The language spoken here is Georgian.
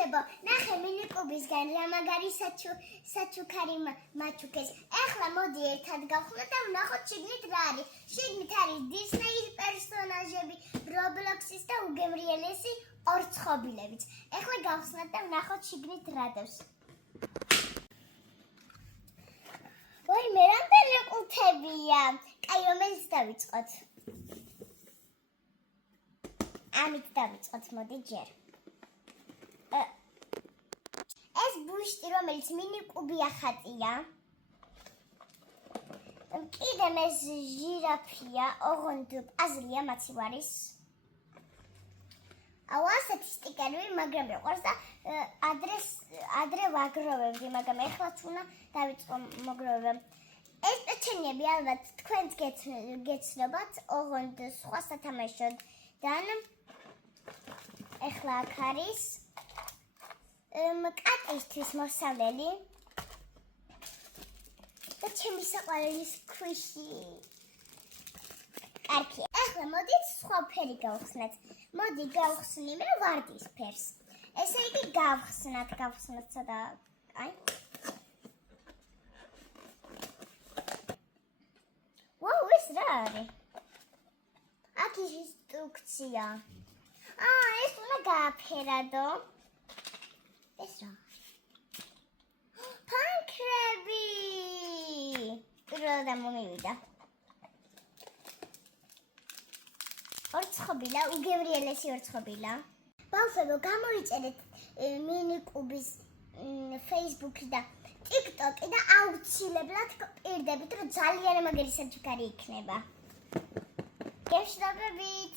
მამაცებო, ნახე მინიკუბისგან რა მაგარი საჩუქარი მაჩუქეს. ეხლა მოდი ერთად გავხსნათ და ვნახოთ შიგნით რა არის. შიგნით არის დისნეის პერსონაჟები, რობლოქსის და უგემრიელესი ორცხობილებიც. ეხლა გავხსნათ და ვნახოთ შიგნით რა დევს. ვაიმე, რამდენი ყუთებია? კაი, რომელიც დავიწყოთ? ამით დავიწყოთ, მოდი ჯერ. ეს ბუშტი, რომელიც მინიკუბია ხატია. კიდე ეს ჟირაფია, ოღონდ პაზლია მაცივარის. აუ, ასეთი სტიკერები, მაგრამ მეყვარს და ადრე ვაგროვებდი, მაგრამ ეხლაც უნდა დავიწყო მოგროვება. ეს პეჩენიები ალბათ თქვენც გეცნობათ, ოღონდ სხვა სათამაშოდან. ეხლა აქ არის კატისთვის მოსავლელი და ჩემი საყვარელის ქვიში. კარგი, ეხლა მოდით სხვა ფერი გავხსნათ. მოდი გავხსნიმე ვარდის ფერს. ესე იგი გავხსნათ სადა. აი. ვაუ, ეს რა არის? აქ ის ინსტრუქცია. ეს უნდა გააფერადო. ეს რა? ფანქრები! პირველად მომივიდა. ორცხობილა, უგემრიელესი ორცხობილა. ბავშვებო, გამოიწერეთ მინიკუბის Facebook-ი და TikTok-ი და აუცილებლად პირდებით, რომ ძალიან მაგარი საჩუქარი იქნება. გეშდობებით!